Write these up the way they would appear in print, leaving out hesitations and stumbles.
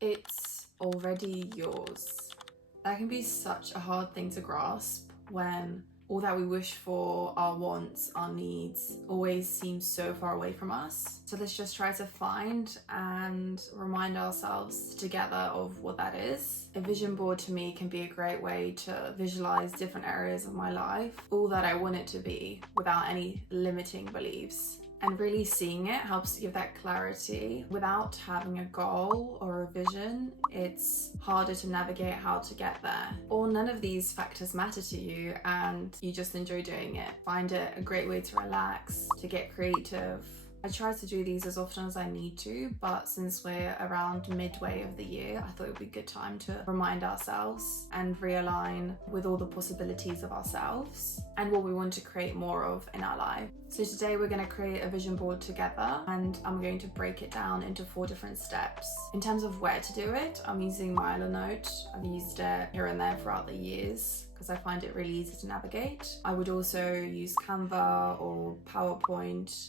it's already yours. That can be such a hard thing to grasp when all that we wish for, our wants, our needs, always seems so far away from us. So let's just try to find and remind ourselves together of what that is. A vision board to me can be a great way to visualize different areas of my life, all that I want it to be without any limiting beliefs. And really seeing it helps to give that clarity. Without having a goal or a vision, it's harder to navigate how to get there. Or none of these factors matter to you and you just enjoy doing it. Find it a great way to relax, to get creative. I try to do these as often as I need to, but since we're around midway of the year, I thought it would be a good time to remind ourselves and realign with all the possibilities of ourselves and what we want to create more of in our life. So today we're going to create a vision board together, and I'm going to break it down into 4 different steps. In terms of where to do it, I'm using Note. I've used it here and there throughout the years because I find it really easy to navigate. I would also use Canva or PowerPoint,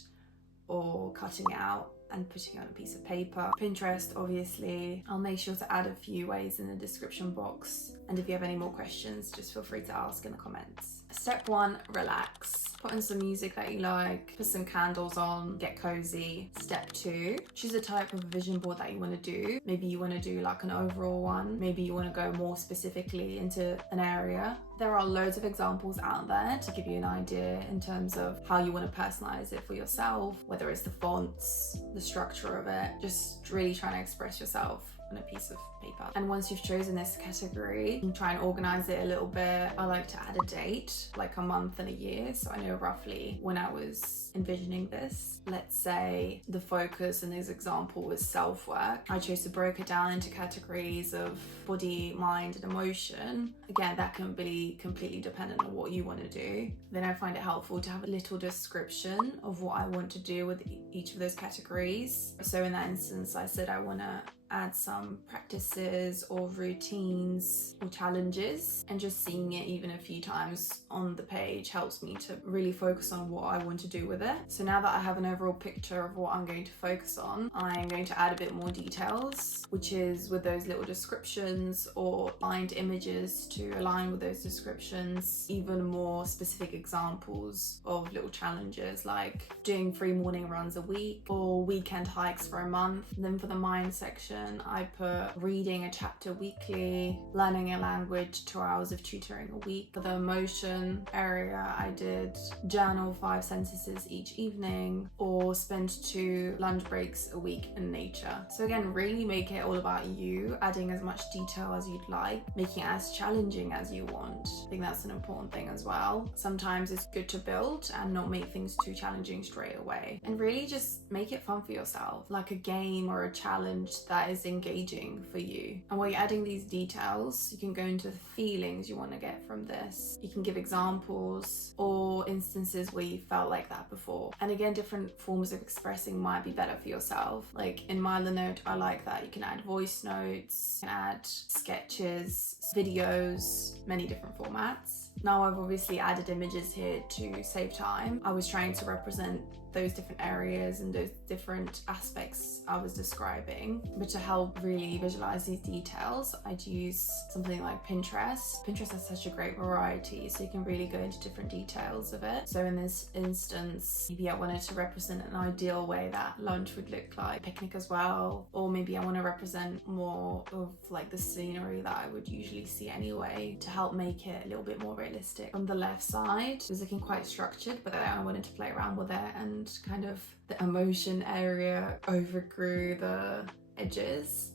or cutting it out and putting it on a piece of paper. Pinterest, obviously. I'll make sure to add a few ways in the description box. And if you have any more questions, just feel free to ask in the comments. Step 1, relax. Put on some music that you like, put some candles on, get cozy. Step 2, choose a type of vision board that you want to do. Maybe you want to do like an overall one. Maybe you want to go more specifically into an area. There are loads of examples out there to give you an idea in terms of how you want to personalize it for yourself, whether it's the fonts, the structure of it, just really trying to express yourself on a piece of paper. And once you've chosen this category, you can try and organize it a little bit. I like to add a date, like a month and a year, so I know roughly when I was envisioning this. Let's say the focus in this example was self-work. I chose to break it down into categories of body, mind, and emotion. Again, that can be completely dependent on what you want to do. Then I find it helpful to have a little description of what I want to do with each of those categories. So in that instance, I said I want to add some practices or routines or challenges, and just seeing it even a few times on the page helps me to really focus on what I want to do with it. So now that I have an overall picture of what I'm going to focus on, I'm going to add a bit more details, which is with those little descriptions or aligned images to align with those descriptions, even more specific examples of little challenges like doing 3 morning runs a week or weekend hikes for a month. And then for the mind section, I put reading a chapter weekly, learning a language, 2 hours of tutoring a week. For the emotion area, I did journal 5 sentences each evening or spend 2 lunch breaks a week in nature. So again, really make it all about you, adding as much detail as you'd like, making it as challenging as you want. I think that's an important thing as well. Sometimes it's good to build and not make things too challenging straight away, and really just make it fun for yourself, like a game or a challenge that is engaging for you. And while you're adding these details, you can go into the feelings you want to get from this. You can give examples or instances where you felt like that before. And again, different forms of expressing might be better for yourself. Like in Note, I like that you can add voice notes, you can add sketches, videos, many different formats. Now I've obviously added images here to save time. I was trying to represent those different areas and those different aspects I was describing. But to help really visualize these details, I'd use something like Pinterest. Pinterest has such a great variety, so you can really go into different details of it. So in this instance, maybe I wanted to represent an ideal way that lunch would look like, picnic as well, or maybe I want to represent more of like the scenery that I would usually see anyway, to help make it a little bit more realistic. On the left side, it was looking quite structured, but then I wanted to play around with it, and kind of the emotion area overgrew the edges.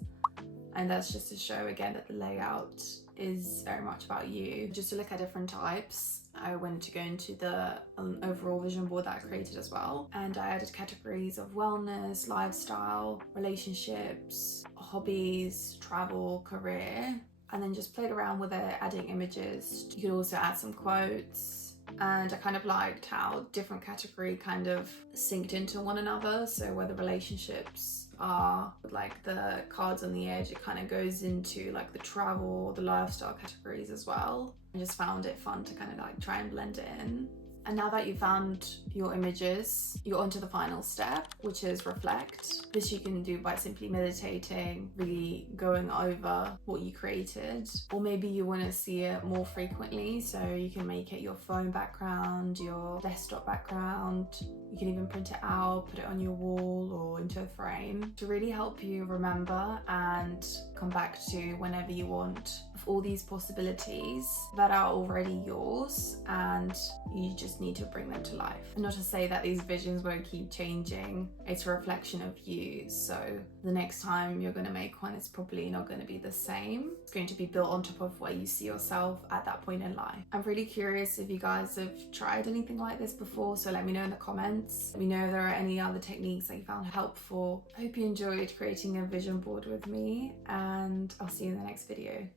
And that's just to show again that the layout is very much about you. Just to look at different types, I went to go into the overall vision board that I created as well, and I added categories of wellness, lifestyle, relationships, hobbies, travel, career, and then just played around with it, adding images. You could also add some quotes. And I kind of liked how different category kind of synced into one another. So where the relationships are with like the cards on the edge, it kind of goes into like the travel, the lifestyle categories as well. I just found it fun to kind of like try and blend it in. And now that you've found your images, you're on to the final step, which is reflect. This you can do by simply meditating, really going over what you created. Or maybe you want to see it more frequently, so you can make it your phone background, your desktop background. You can even print it out, put it on your wall or into a frame to really help you remember and come back to whenever you want, of all these possibilities that are already yours, and you just need to bring them to life. And not to say that these visions won't keep changing, it's a reflection of you, so the next time you're going to make one, it's probably not going to be the same. It's going to be built on top of where you see yourself at that point in life. I'm really curious if you guys have tried anything like this before, so let me know in the comments. Let me know if there are any other techniques that you found helpful. I hope you enjoyed creating a vision board with me, and I'll see you in the next video.